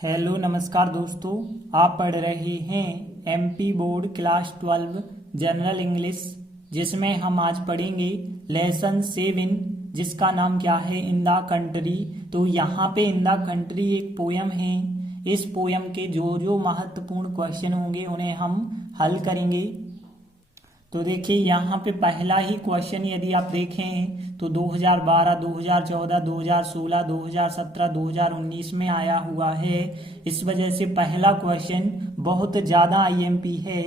Hello नमस्कार दोस्तों। आप पढ़ रहे हैं MP board class 12 general English, जिसमें हम आज पढ़ेंगे लेसन 7, जिसका नाम क्या है, इन द कंट्री। तो यहाँ पे इन द कंट्री एक पोयम है। इस पोयम के जो जो महत्वपूर्ण क्वेश्चन होंगे उन्हें हम हल करेंगे। तो देखिए यहाँ पे पहला ही क्वेश्चन यदि आप देखें तो 2012, 2014, 2016, 2017, 2019 में आया हुआ है। इस वजह से पहला क्वेश्चन बहुत ज़्यादा आईएमपी है।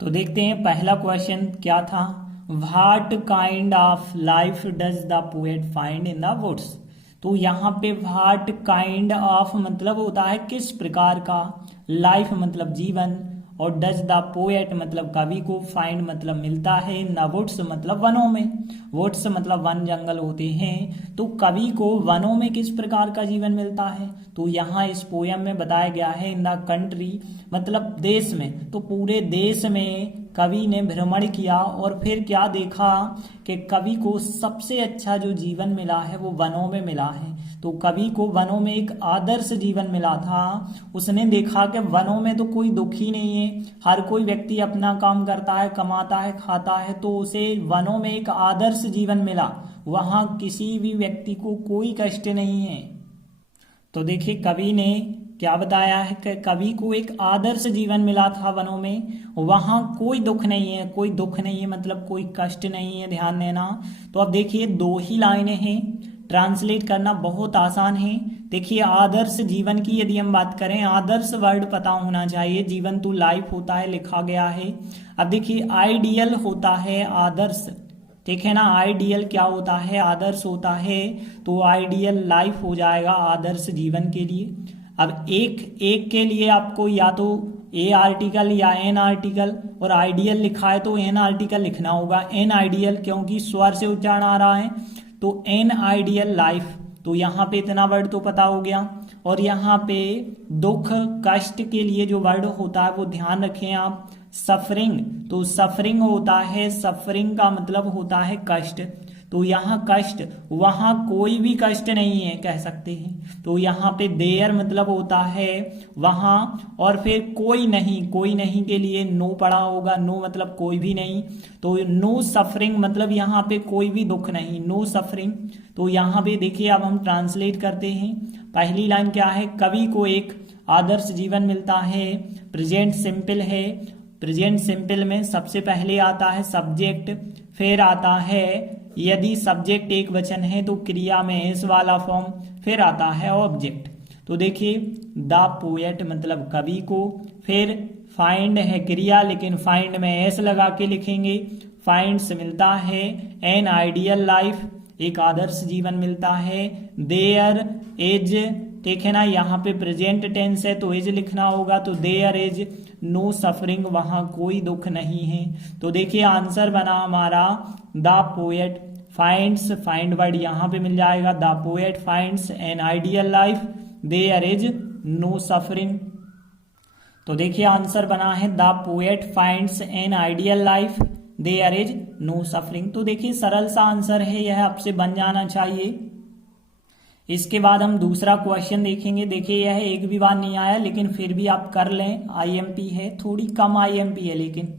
तो देखते हैं पहला क्वेश्चन क्या था। What kind of life does the poet find in the woods. तो यहाँ पे व्हाट काइंड ऑफ मतलब होता है किस प्रकार का, लाइफ मतलब जीवन, और डज द पोएट मतलब कवि को, फाइंड मतलब मिलता है, इन द वुड्स मतलब वनों में। वुड्स मतलब वन जंगल होते हैं। तो कवि को वनों में किस प्रकार का जीवन मिलता है, तो यहाँ इस पोयम में बताया गया है इन द कंट्री मतलब देश में। तो पूरे देश में कवि ने भ्रमण किया और फिर क्या देखा कि कवि को सबसे अच्छा जो जीवन मिला है वो वनों में मिला है। तो कवि को वनों में एक आदर्श जीवन मिला था। उसने देखा कि वनों में तो कोई दुख ही नहीं है, हर कोई व्यक्ति अपना काम करता है, कमाता है, खाता है। तो उसे वनों में एक आदर्श जीवन मिला, वहां किसी भी व्यक्ति को कोई कष्ट नहीं है। तो देखिए कवि ने क्या बताया है कि कवि को एक आदर्श जीवन मिला था वनों में, वहां कोई दुख नहीं है। कोई दुख नहीं है मतलब कोई कष्ट नहीं है, ध्यान देना। तो अब देखिए दो ही लाइनें हैं, ट्रांसलेट करना बहुत आसान है। देखिए आदर्श जीवन की यदि हम बात करें, आदर्श वर्ड पता होना चाहिए। जीवन तो लाइफ होता है, लिखा गया है। अब देखिए आइडियल होता है आदर्श, ठीक है ना। आइडियल क्या होता है, आदर्श होता है। तो आइडियल लाइफ हो जाएगा आदर्श जीवन के लिए। अब एक के लिए आपको या तो ए आर्टिकल या एन आर्टिकल, और आइडियल लिखा है तो एन आर्टिकल लिखना होगा। एन आइडियल क्योंकि स्वर से उच्चारण आ रहा है, तो एन आइडियल लाइफ। तो यहाँ पे इतना वर्ड तो पता हो गया। और यहाँ पे दुख कष्ट के लिए जो वर्ड होता है वो ध्यान रखें आप, सफरिंग। तो सफरिंग होता है, सफरिंग का मतलब होता है कष्ट। तो यहाँ कष्ट, वहां कोई भी कष्ट नहीं है कह सकते हैं। तो यहाँ पे देयर मतलब होता है वहां, और फिर कोई नहीं, कोई नहीं के लिए नो पड़ा होगा। नो मतलब कोई भी नहीं। तो नो सफरिंग मतलब यहाँ पे कोई भी दुख नहीं, नो सफरिंग। तो यहाँ पे देखिए अब हम ट्रांसलेट करते हैं। पहली लाइन क्या है, कवि को एक आदर्श जीवन मिलता है। प्रेजेंट सिंपल है। प्रेजेंट सिंपल में सबसे पहले आता है सब्जेक्ट, फिर आता है यदि सब्जेक्ट एक वचन है तो क्रिया में एस वाला फॉर्म, फिर आता है ऑब्जेक्ट। तो देखिए द पोएट मतलब कवि को, फिर फाइंड है क्रिया, लेकिन फाइंड में एस लगा के लिखेंगे। फाइंड से मिलता है एन आइडियल लाइफ, एक आदर्श जीवन मिलता है। देयर इज, ठीक है ना, यहाँ पे प्रेजेंट टेंस है तो इज लिखना होगा। तो देयर इज नो सफरिंग, वहां कोई दुख नहीं है। तो देखिए आंसर बना हमारा the poet finds, find word यहाँ पे मिल जाएगा। The poet finds an ideal life, there is no suffering. तो देखिए आंसर बना है the poet finds an ideal life, there is no suffering. तो देखिए सरल सा आंसर है, यह आपसे बन जाना चाहिए। इसके बाद हम दूसरा क्वेश्चन देखेंगे। देखिए यह एक भी बार नहीं आया, लेकिन फिर भी आप कर लें, आईएमपी है, थोड़ी कम आईएमपी है लेकिन।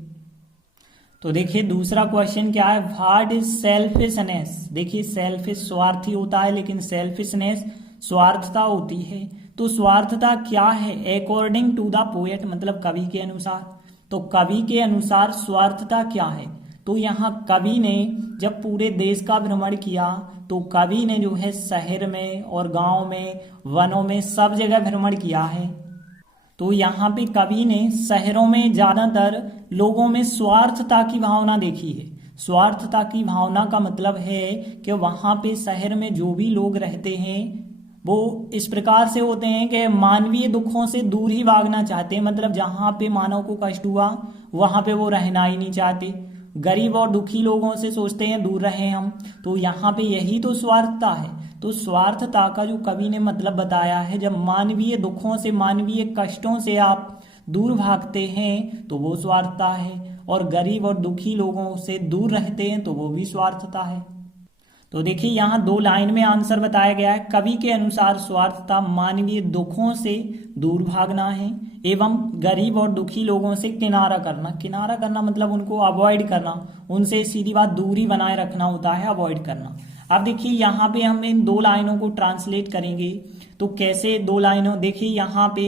तो देखिए दूसरा क्वेश्चन क्या है, व्हाट इज सेल्फिशनेस। देखिए सेल्फिश स्वार्थी होता है, लेकिन सेल्फिशनेस स्वार्थता होती है। तो स्वार्थता क्या है, अकॉर्डिंग टू द पोएट मतलब कवि के अनुसार। तो कवि के अनुसार स्वार्थता क्या है, तो यहाँ कवि ने जब पूरे देश का भ्रमण किया तो कवि ने जो है शहर में और गांव में, वनों में, सब जगह भ्रमण किया है। तो यहाँ पे कवि ने शहरों में ज्यादातर लोगों में स्वार्थता की भावना देखी है। स्वार्थता की भावना का मतलब है कि वहां पे शहर में जो भी लोग रहते हैं वो इस प्रकार से होते हैं कि मानवीय दुखों से दूर ही भागना चाहते हैं। मतलब जहां पे मानव को कष्ट हुआ वहां पे वो रहना ही नहीं चाहते। गरीब और दुखी लोगों से सोचते हैं दूर रहें हम। तो यहाँ पे यही तो स्वार्थता है। तो स्वार्थता का जो कवि ने मतलब बताया है, जब मानवीय दुखों से, मानवीय कष्टों से आप दूर भागते हैं तो वो स्वार्थता है, और गरीब और दुखी लोगों से दूर रहते हैं तो वो भी स्वार्थता है। तो देखिए यहाँ 2 लाइन में आंसर बताया गया है। कवि के अनुसार स्वार्थता मानवीय दुखों से दूर भागना है एवं गरीब और दुखी लोगों से किनारा करना। किनारा करना मतलब उनको अवॉइड करना, उनसे सीधी बात दूरी बनाए रखना होता है, अवॉइड करना। अब देखिए यहाँ पे हम इन 2 लाइनों को ट्रांसलेट करेंगे तो कैसे 2 लाइनों, देखिए यहाँ पे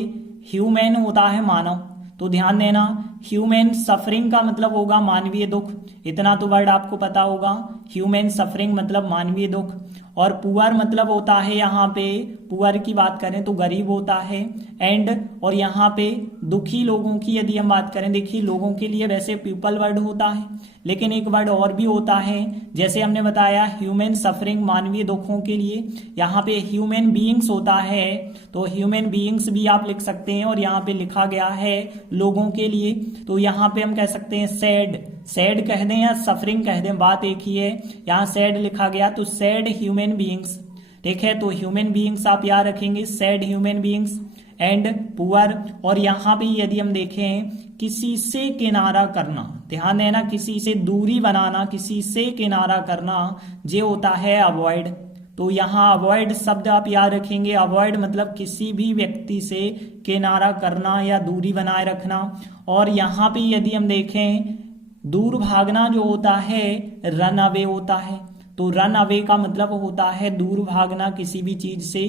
ह्यूमन होता है मानव, तो ध्यान देना ह्यूमन सफरिंग का मतलब होगा मानवीय दुख, इतना तो वर्ड आपको पता होगा। ह्यूमन सफरिंग मतलब मानवीय दुख। और पुअर मतलब होता है यहाँ पे, पुअर की बात करें तो गरीब होता है। एंड और यहाँ पे दुखी लोगों की यदि हम बात करें, देखिए लोगों के लिए वैसे पीपल वर्ड होता है, लेकिन एक वर्ड और भी होता है, जैसे हमने बताया ह्यूमन सफरिंग मानवीय दुखों के लिए, यहाँ पे ह्यूमन बीइंग्स होता है, तो ह्यूमन बीइंग्स भी आप लिख सकते हैं। और यहाँ पे लिखा गया है लोगों के लिए, तो यहाँ पे हम कह सकते हैं सैड, सैड कह दें या सफरिंग कह दें, बात एक ही है। यहाँ सैड लिखा गया तो सैड ह्यूमन बीइंग्स, ठीक है। तो ह्यूमन बीइंग्स आप याद रखेंगे, sad human beings and poor. और यहाँ पे यदि हम देखें किसी से किनारा करना, ध्यान देना किसी से दूरी बनाना, किसी से किनारा करना, ये होता है अवॉइड। तो यहाँ अवॉइड शब्द आप याद रखेंगे, अवॉइड मतलब किसी भी व्यक्ति से किनारा करना या दूरी बनाए रखना। और यहाँ पे यदि हम देखें दूर भागना जो होता है रन अवे होता है, तो रन अवे का मतलब होता है दूर भागना किसी भी चीज से।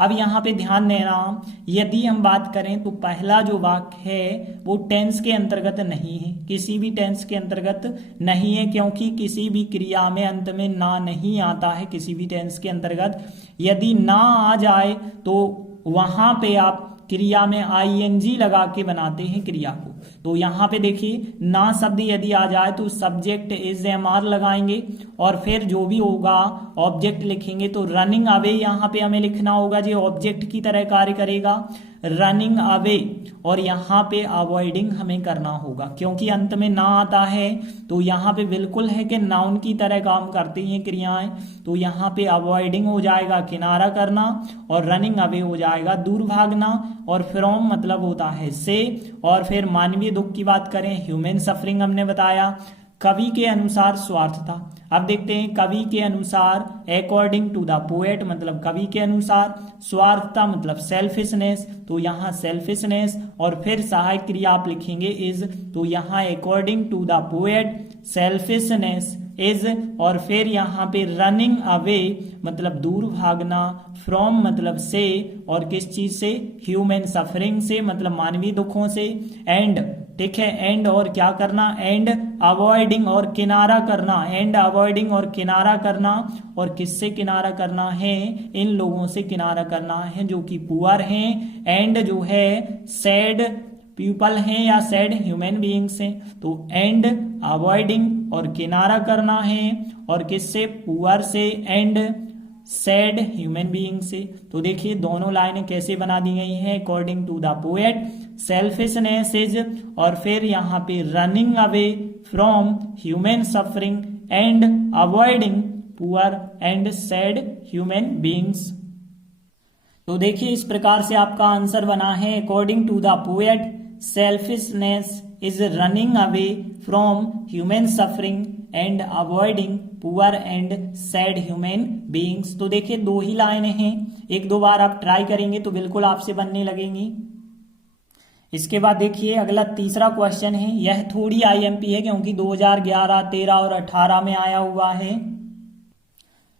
अब यहाँ पे ध्यान देना, यदि हम बात करें तो पहला जो वाक्य है वो टेंस के अंतर्गत नहीं है, किसी भी टेंस के अंतर्गत नहीं है, क्योंकि किसी भी क्रिया में अंत में ना नहीं आता है किसी भी टेंस के अंतर्गत। यदि ना आ जाए तो वहां पे आप क्रिया में आईएनजी लगा के बनाते हैं क्रिया को। तो यहाँ पे देखिए ना शब्द यदि आ जाए तो सब्जेक्ट इज एमआर लगाएंगे और फिर जो भी होगा ऑब्जेक्ट लिखेंगे। तो रनिंग अवे यहाँ पे हमें लिखना होगा, जो ऑब्जेक्ट की तरह कार्य करेगा, रनिंग अवे। और यहाँ पे अवॉइडिंग हमें करना होगा, क्योंकि अंत में ना आता है तो यहाँ पे बिल्कुल है कि नाउन की तरह काम करती हैं क्रियाएं। तो यहाँ पे अवॉइडिंग हो जाएगा किनारा करना, और रनिंग अवे हो जाएगा दूर भागना, और फ्रॉम मतलब होता है से। और फिर मानवीय दुख की बात करें, ह्यूमन सफरिंग हमने बताया। कवि के अनुसार स्वार्थता, अब देखते हैं कवि के अनुसार, अकॉर्डिंग टू द पोएट मतलब कवि के अनुसार, स्वार्थता मतलब सेल्फिशनेस, तो यहाँ सेल्फिशनेस और फिर सहायक क्रिया आप लिखेंगे इज, तो यहाँ according to the poet selfishness is. और फिर यहाँ पे रनिंग अवे मतलब दूर भागना, फ्रॉम मतलब से, और किस चीज से, ह्यूमन सफरिंग से मतलब मानवीय दुखों से, एंड, ठीक है, एंड और क्या करना, एंड अवॉइडिंग और किनारा करना, एंड अवॉइडिंग और किनारा करना। और किससे किनारा करना है, इन लोगों से किनारा करना है जो कि पुअर हैं, एंड जो है सैड पीपल हैं या सैड ह्यूमन बीइंग्स हैं। तो एंड अवॉइडिंग और किनारा करना है, और किससे, पुअर से एंड सैड ह्यूमन बीइंग से। तो देखिए दोनों लाइनें कैसे बना दी गई हैं, according to the poet selfishness is, और फिर यहाँ पे running away from human suffering and avoiding poor and sad human beings. तो देखिए इस प्रकार से आपका आंसर बना है, according to the poet selfishness is running away from human suffering and avoiding poor and sad human beings. तो देखिए 2 ही लाइनें हैं, 1-2 बार आप ट्राई करेंगे तो बिल्कुल आपसे बनने लगेंगी। इसके बाद देखिए अगला तीसरा क्वेश्चन है, यह थोड़ी आईएमपी है क्योंकि 2011, 13 और 18 में आया हुआ है।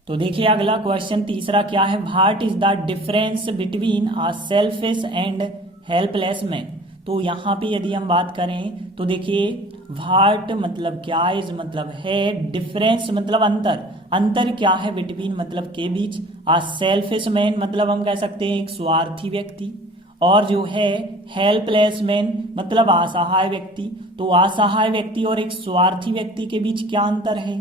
तो देखिए अगला क्वेश्चन तीसरा क्या है, what is the difference between a selfish and helpless man. तो यहाँ पे यदि हम बात करें तो देखिए व्हाट मतलब क्या, इज मतलब है, डिफरेंस मतलब अंतर, अंतर क्या है, बिटवीन मतलब के बीच, आ सेल्फिश मैन मतलब हम कह सकते हैं एक स्वार्थी व्यक्ति, और जो है हेल्पलेस मैन मतलब असहाय व्यक्ति। तो असहाय व्यक्ति और एक स्वार्थी व्यक्ति के बीच क्या अंतर है।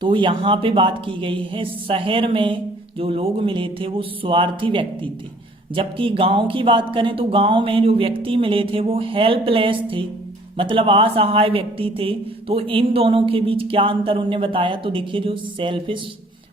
तो यहाँ पे बात की गई है शहर में जो लोग मिले थे वो स्वार्थी व्यक्ति थे, जबकि गांव की बात करें तो गांव में जो व्यक्ति मिले थे वो हेल्पलेस थे मतलब असहाय व्यक्ति थे। तो इन दोनों के बीच क्या अंतर उन्होंने बताया। तो देखिए जो सेल्फिश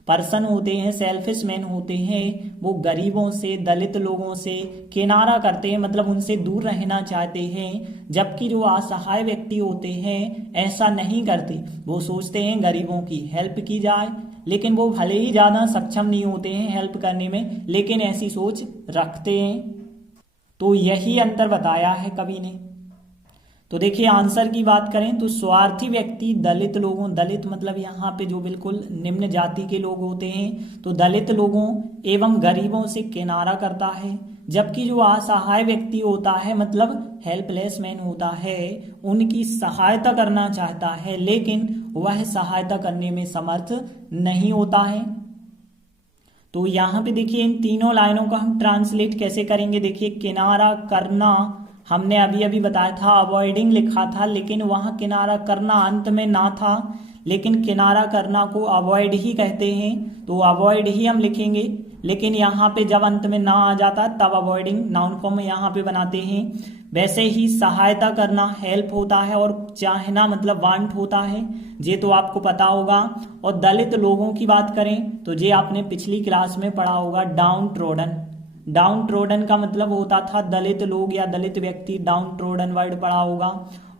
पर्सन होते हैं, सेल्फिश मैन होते हैं, वो गरीबों से, दलित लोगों से किनारा करते हैं मतलब उनसे दूर रहना चाहते हैं, जबकि जो असहाय व्यक्ति होते हैं ऐसा नहीं करते, वो सोचते हैं गरीबों की हेल्प की जाए लेकिन वो भले ही ज़्यादा सक्षम नहीं होते हैं हेल्प करने में, लेकिन ऐसी सोच रखते हैं। तो यही अंतर बताया है कवि ने। तो देखिए आंसर की बात करें तो स्वार्थी व्यक्ति दलित लोगों, दलित मतलब यहाँ पे जो बिल्कुल निम्न जाति के लोग होते हैं, तो दलित लोगों एवं गरीबों से किनारा करता है। जबकि जो असहाय व्यक्ति होता है मतलब हेल्पलेस मैन होता है, उनकी सहायता करना चाहता है, लेकिन वह सहायता करने में समर्थ नहीं होता है। तो यहाँ पे देखिए इन तीनों लाइनों का हम ट्रांसलेट कैसे करेंगे। देखिए किनारा करना हमने अभी अभी बताया था, अवॉइडिंग लिखा था, लेकिन वहां किनारा करना अंत में ना था, लेकिन किनारा करना को अवॉइड ही कहते हैं, तो अवॉइड ही हम लिखेंगे। लेकिन यहाँ पे जब अंत में ना आ जाता तब अवॉइडिंग नाउन फॉर्म में यहाँ पे बनाते हैं। वैसे ही सहायता करना हेल्प होता है और चाहना मतलब वांट होता है, ये तो आपको पता होगा। और दलित लोगों की बात करें तो ये आपने पिछली क्लास में पढ़ा होगा, डाउन ट्रोडन। डाउन ट्रोडन का मतलब होता था दलित लोग या दलित व्यक्ति, डाउन ट्रोडन वर्ड पढ़ा होगा।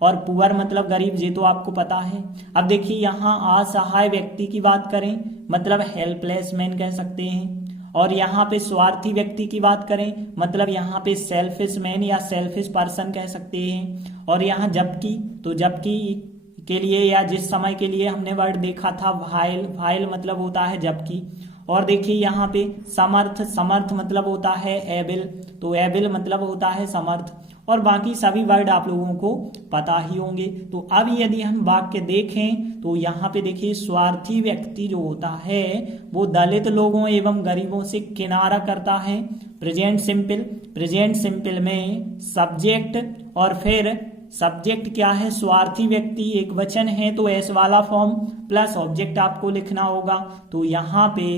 और पुअर मतलब गरीब, ये तो आपको पता है। अब देखिए यहाँ असहाय व्यक्ति की बात करें मतलब हेल्पलेस मैन कह सकते हैं। और यहाँ पे स्वार्थी व्यक्ति की बात करें मतलब यहाँ पे सेल्फिश मैन या सेल्फिश पर्सन कह सकते हैं। और यहाँ जबकि, तो जबकि के लिए या जिस समय के लिए हमने वर्ड देखा था व्हाइल, व्हाइल मतलब होता है जबकि। और देखिए यहाँ पे समर्थ, समर्थ मतलब होता है एबिल, तो एबिल मतलब होता है समर्थ। और बाकी सभी वर्ड आप लोगों को पता ही होंगे। तो अब यदि हम वाक्य देखें तो यहाँ पे देखिए स्वार्थी व्यक्ति जो होता है वो दलित लोगों एवं गरीबों से किनारा करता है। प्रेजेंट सिंपल, प्रेजेंट सिंपल में सब्जेक्ट और फिर सब्जेक्ट क्या है, स्वार्थी व्यक्ति एक वचन है तो एस वाला फॉर्म प्लस ऑब्जेक्ट आपको लिखना होगा। तो यहाँ पे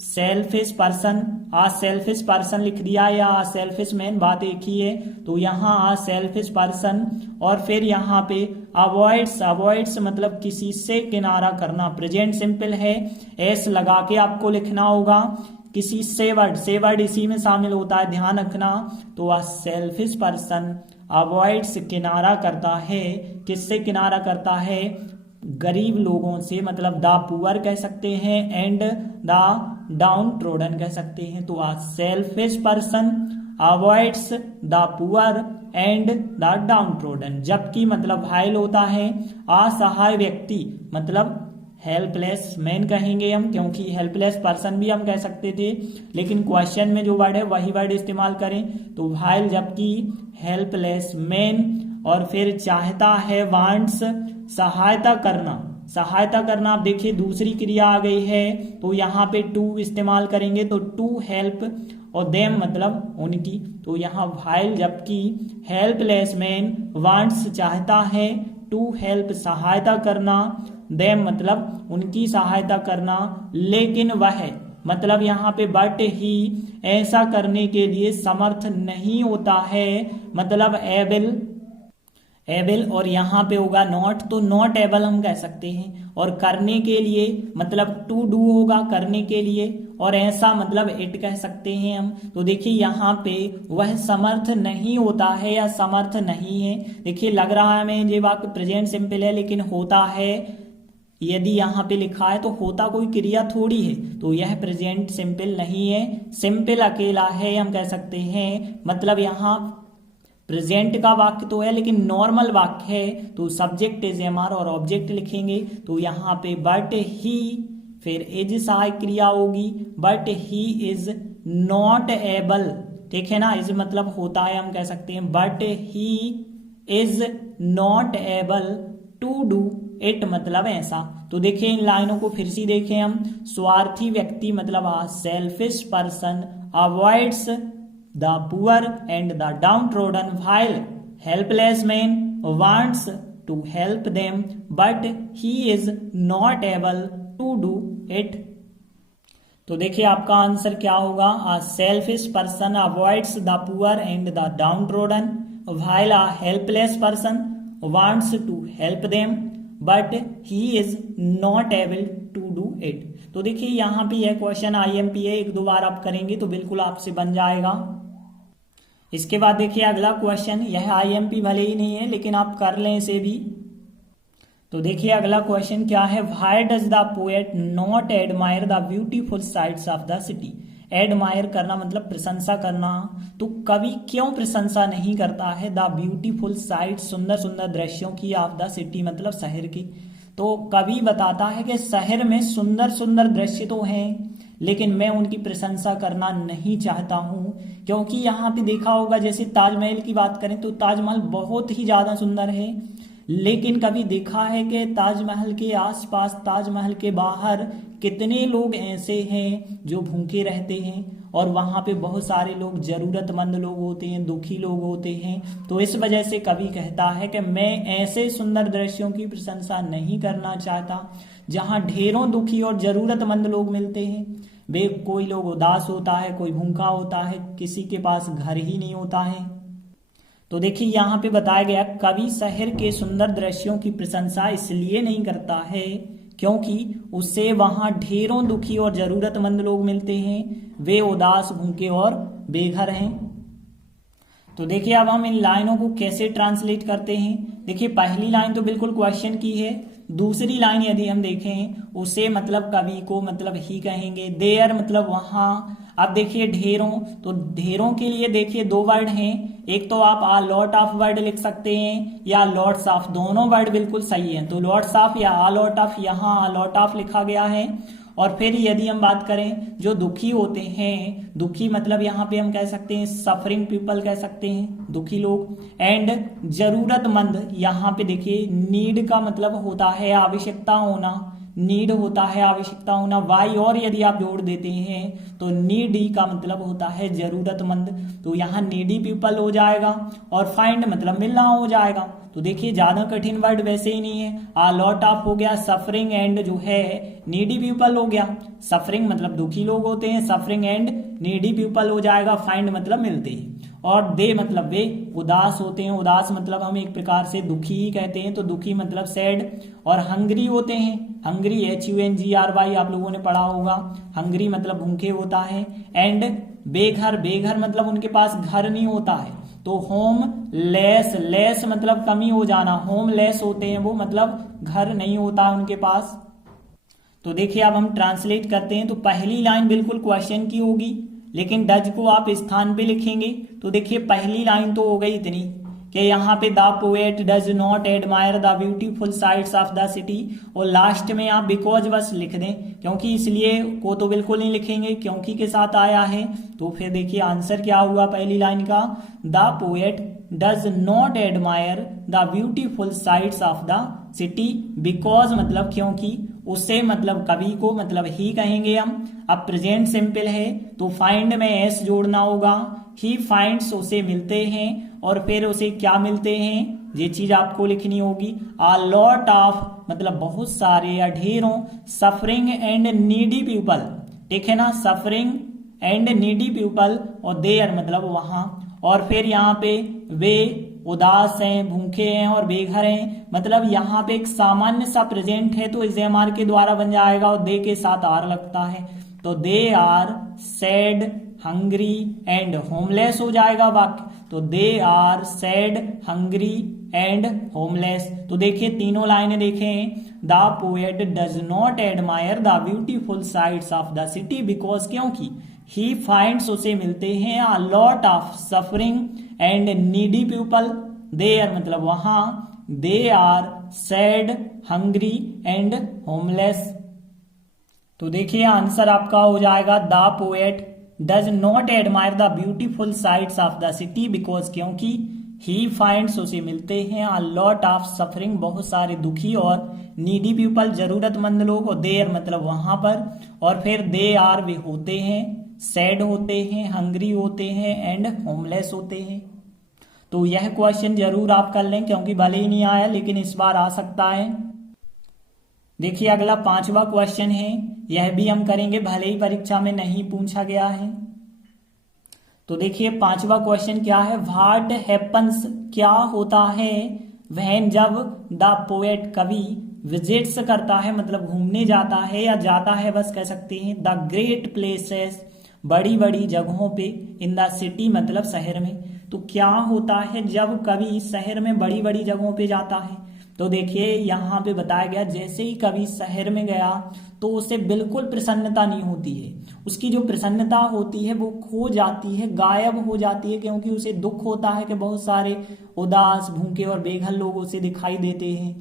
सेल्फिश पर्सन, आ सेल्फिश पर्सन लिख दिया या आ सेल्फिश मैन, बात एक ही है। तो यहाँ आ सेल्फिश पर्सन और फिर यहाँ पे अवॉइड्स, अवॉइड्स मतलब किसी से किनारा करना, प्रेजेंट सिंपल है, एस लगा के आपको लिखना होगा। किसी से वर्ड इसी में शामिल होता है, ध्यान रखना। तो आ सेल्फिश पर्सन अवॉइड्स किनारा करता है, किससे किनारा करता है, गरीब लोगों से, मतलब द पुअर कह सकते हैं एंड द डाउन ट्रोडन कह सकते हैं। तो a selfish person avoids the poor and the downtrodden. जबकि मतलब व्हाइल होता है, असहाय व्यक्ति मतलब हेल्पलेस मैन कहेंगे हम, क्योंकि हेल्पलेस पर्सन भी हम कह सकते थे, लेकिन क्वेश्चन में जो वर्ड है वही वर्ड इस्तेमाल करें। तो व्हाइल जबकि हेल्पलेस मैन, और फिर चाहता है वांट्स सहायता करना, सहायता करना। आप देखिए दूसरी क्रिया आ गई है तो यहाँ पे टू इस्तेमाल करेंगे, तो टू हेल्प और देम मतलब उनकी। तो यहाँ व्हाइल जबकि हेल्पलेस मैन वांट्स चाहता है, टू हेल्प सहायता करना, देम मतलब उनकी सहायता करना, लेकिन वह मतलब यहाँ पे बट ही ऐसा करने के लिए समर्थ नहीं होता है, मतलब एबल, एबल। और यहाँ पे होगा नॉट, तो नॉट एबल हम कह सकते हैं। और करने के लिए मतलब टू डू होगा करने के लिए, और ऐसा मतलब इट कह सकते हैं हम। तो देखिए यहाँ पे वह समर्थ नहीं होता है या समर्थ नहीं है। देखिए लग रहा है हमें ये वाक्य प्रेजेंट सिंपल है, लेकिन होता है यदि यहाँ पे लिखा है तो होता कोई क्रिया थोड़ी है, तो यह प्रेजेंट सिंपल नहीं है, सिंपल अकेला है हम कह सकते हैं। मतलब यहाँ प्रेजेंट का वाक्य तो है लेकिन नॉर्मल वाक्य है, तो सब्जेक्ट इज एम आर और ऑब्जेक्ट लिखेंगे। तो यहाँ पे बट ही, फिर इज सहायक क्रिया होगी, but he is not able, ठीक है ना। इज मतलब होता है हम कह सकते हैं, but he is not able to do it मतलब ऐसा। तो देखिए इन लाइनों को फिर से देखें हम। स्वार्थी व्यक्ति मतलब a selfish person avoids the poor and the downtrodden, while helpless man wants to help them but he is not able to do it. तो देखिए आपका आंसर क्या होगा, a selfish person avoids the poor and the downtrodden while a helpless person wants to help them but he is not able to do it। तो देखिए यहाँ पे यह क्वेश्चन IMP है, एक दो बार आप करेंगे तो बिल्कुल आपसे बन जाएगा। इसके बाद देखिए अगला क्वेश्चन, यह IMP भले ही नहीं है लेकिन आप कर लें इसे भी। तो देखिए अगला क्वेश्चन क्या है, why does the poet not admire the beautiful sights of the city. Admire करना मतलब प्रशंसा करना, तो कवि क्यों प्रशंसा नहीं करता है द ब्यूटीफुल साइट, सुंदर सुंदर दृश्यों की, ऑफ द सिटी मतलब शहर की। तो कवि बताता है कि शहर में सुंदर सुंदर दृश्य तो हैं, लेकिन मैं उनकी प्रशंसा करना नहीं चाहता हूं, क्योंकि यहाँ पे देखा होगा जैसे ताजमहल की बात करें तो ताजमहल बहुत ही ज्यादा सुंदर है, लेकिन कभी देखा है कि ताजमहल के आसपास, ताजमहल के बाहर कितने लोग ऐसे हैं जो भूखे रहते हैं, और वहां पे बहुत सारे लोग जरूरतमंद लोग होते हैं, दुखी लोग होते हैं। तो इस वजह से कवि कहता है कि मैं ऐसे सुंदर दृश्यों की प्रशंसा नहीं करना चाहता जहां ढेरों दुखी और जरूरतमंद लोग मिलते हैं। वे कोई लोग उदास होता है, कोई भूखा होता है, किसी के पास घर ही नहीं होता है। तो देखिए यहाँ पे बताया गया, कवि शहर के सुंदर दृश्यों की प्रशंसा इसलिए नहीं करता है क्योंकि उससे वहां ढेरों दुखी और जरूरतमंद लोग मिलते हैं, वे उदास, भूखे और बेघर हैं। तो देखिए अब हम इन लाइनों को कैसे ट्रांसलेट करते हैं। देखिए पहली लाइन तो बिल्कुल क्वेश्चन की है, दूसरी लाइन यदि हम देखें उसे मतलब कवि को मतलब ही कहेंगे, देयर मतलब वहां। अब देखिए ढेरों, तो ढेरों के लिए देखिए दो वर्ड हैं, एक तो आप आ लॉट ऑफ वर्ड लिख सकते हैं या लॉट्स ऑफ, दोनों वर्ड बिल्कुल सही हैं। तो लॉट्स ऑफ या आ लॉट ऑफ, यहाँ आ लॉट ऑफ लिखा गया है। और फिर यदि हम बात करें जो दुखी होते हैं, दुखी मतलब यहाँ पे हम कह सकते हैं सफरिंग पीपल कह सकते हैं, दुखी लोग। एंड जरूरतमंद, यहाँ पे देखिए नीड का मतलब होता है आवश्यकता होना, नीड होता है आवश्यकता होना, वाई और यदि आप जोड़ देते हैं तो नीडी का मतलब होता है जरूरतमंद, तो यहाँ नीडी पीपल हो जाएगा। और फाइंड मतलब मिलना हो जाएगा। तो देखिए ज्यादा कठिन वर्ड वैसे ही नहीं है, आ लॉट ऑफ हो गया, सफरिंग एंड जो है नीडी पीपल हो गया। सफरिंग मतलब दुखी लोग होते हैं, सफरिंग एंड नीडी पीपल हो जाएगा। फाइंड मतलब मिलते हैं, और दे मतलब वे उदास होते हैं, उदास मतलब हम एक प्रकार से दुखी ही कहते हैं, तो दुखी मतलब सैड। और हंग्री होते हैं, हंग्री HUNGRY आप लोगों ने पढ़ा होगा, हंग्री मतलब भूखे होता है। एंड बेघर, बेघर मतलब उनके पास घर नहीं होता है। तो होम लेस, लेस मतलब कमी हो जाना, होम लेस होते हैं वो मतलब घर नहीं होता उनके पास। तो देखिए अब हम ट्रांसलेट करते हैं। तो पहली लाइन बिल्कुल क्वेश्चन की होगी, लेकिन डज को आप स्थान पे लिखेंगे। तो देखिए पहली लाइन तो हो गई इतनी कि यहाँ पे the poet does not admire the beautiful sights of the city, और लास्ट में आप बिकॉज बस लिख दें, क्योंकि इसलिए को तो बिल्कुल नहीं लिखेंगे, क्योंकि के साथ आया है। तो फिर देखिए आंसर क्या हुआ पहली लाइन का, the poet does not admire the beautiful sights of the city, because मतलब क्योंकि, उससे मतलब कवि को मतलब ही कहेंगे हम। अब प्रेजेंट सिंपल है तो फाइंड में एस जोड़ना होगा, ही फाइंड्स उसे मिलते हैं, और फिर उसे क्या मिलते हैं ये चीज आपको लिखनी होगी। आ लॉट ऑफ मतलब बहुत सारे या ढेरों, सफरिंग एंड नीडी पीपल, ठीक है ना, सफरिंग एंड नीडी पीपल, और देयर मतलब वहां। और फिर यहाँ पे वे उदास हैं, भूखे हैं और बेघर हैं, मतलब यहाँ पे एक सामान्य सा प्रेजेंट है तो इसे आर के द्वारा बन जाएगा, और दे के साथ आर लगता है, तो they are sad, hungry and homeless हो जाएगा वाक्य। तो they are sad, hungry and homeless. तो देखिए तीनों लाइनें देखें, the poet does not admire the beautiful sights of the city because क्योंकि, ही फाइंड्स उसे मिलते हैं a lot of suffering and needy people, there मतलब वहां, they are sad, hungry and homeless. तो देखिए आंसर आपका हो जाएगा the poet does not admire the beautiful sights of the city because क्योंकि, ही फाइंड्स उसे मिलते हैं अ लॉट ऑफ सफरिंग बहुत सारे दुखी और नीडी पीपल जरूरतमंद लोग, और देयर मतलब वहां पर, और फिर दे आर वे होते हैं, सैड होते हैं, हंग्री होते हैं एंड होमलेस होते हैं। तो यह क्वेश्चन जरूर आप कर लें, क्योंकि भले ही नहीं आया लेकिन इस बार आ सकता है। देखिए अगला 5वां क्वेश्चन है, यह भी हम करेंगे, भले ही परीक्षा में नहीं पूछा गया है। तो देखिए 5वां क्वेश्चन क्या है, व्हाट हैपन्स क्या होता है, वहन जब द पोएट कवि विजिट्स करता है मतलब घूमने जाता है या जाता है बस कह सकते हैं, द ग्रेट प्लेसेस बड़ी बड़ी जगहों पे, इन द सिटी मतलब शहर में। तो क्या होता है जब कवि शहर में बड़ी बड़ी जगहों पे जाता है, तो देखिए यहाँ पे बताया गया, जैसे ही कवि शहर में गया तो उसे बिल्कुल प्रसन्नता नहीं होती है, उसकी जो प्रसन्नता होती है वो खो जाती है, गायब हो जाती है, क्योंकि उसे दुख होता है कि बहुत सारे उदास, भूखे और बेघर लोग उसे दिखाई देते हैं।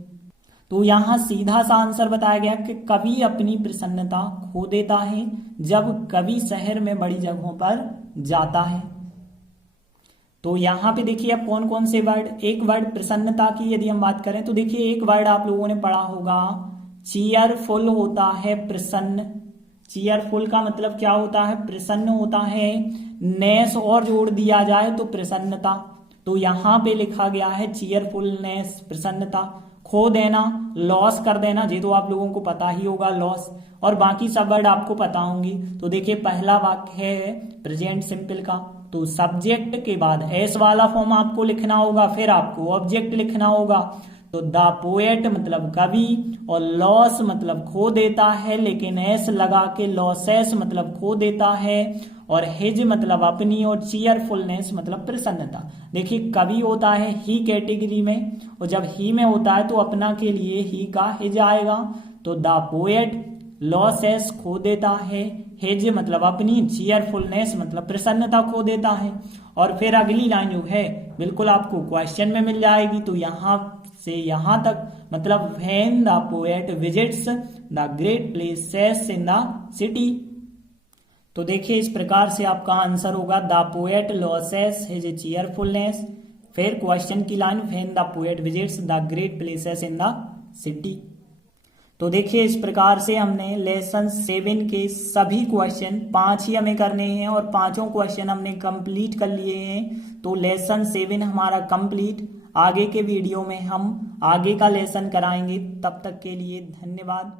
तो यहाँ सीधा सा आंसर बताया गया कि कवि अपनी प्रसन्नता खो देता है जब कवि शहर में बड़ी जगहों पर जाता है। तो यहाँ पे देखिए अब कौन कौन से वर्ड, एक वर्ड प्रसन्नता की यदि हम बात करें तो देखिए एक वर्ड आप लोगों ने पढ़ा होगा, चीयरफुल होता है प्रसन्न। चीयरफुल का मतलब क्या होता है, प्रसन्न होता है। नेस और जोड़ दिया जाए तो प्रसन्नता, तो यहाँ पे लिखा गया है चीयरफुलनेस, प्रसन्नता। खो देना, लॉस कर देना, ये तो आप लोगों को पता ही होगा, लॉस, और बाकी सब वर्ड आपको पता होंगे। तो देखिए पहला वाक्य है प्रेजेंट सिंपल का, तो सब्जेक्ट के बाद एस वाला फॉर्म आपको लिखना होगा, फिर आपको ऑब्जेक्ट लिखना होगा। तो द पोएट मतलब कवि, और लॉस मतलब खो देता है, लेकिन एस लगा के लॉसेस मतलब खो देता है, और हिज मतलब अपनी, और चीयरफुलनेस मतलब प्रसन्नता। देखिए कवि होता है ही कैटेगरी में, और जब ही में होता है तो अपना के लिए ही का हिज आएगा। तो द पोएट लॉसेस खो देता है, हिज मतलब अपनी, चीयरफुलनेस मतलब प्रसन्नता खो देता है। और फिर अगली लाइन जो है बिल्कुल आपको क्वेश्चन में मिल जाएगी, तो यहां से यहां तक मतलब when the poet visits the great places in the city. तो देखिए इस प्रकार से आपका आंसर होगा the poet losses his cheerfulness, फिर क्वेश्चन की line when the poet visits the great places in the city. तो देखिए इस प्रकार से हमने लेसन 7 के सभी क्वेश्चन 5 ही हमें करने हैं, और पांचों क्वेश्चन हमने कंप्लीट कर लिए हैं। तो लेसन 7 हमारा कंप्लीट। आगे के वीडियो में हम आगे का लेसन कराएंगे, तब तक के लिए धन्यवाद।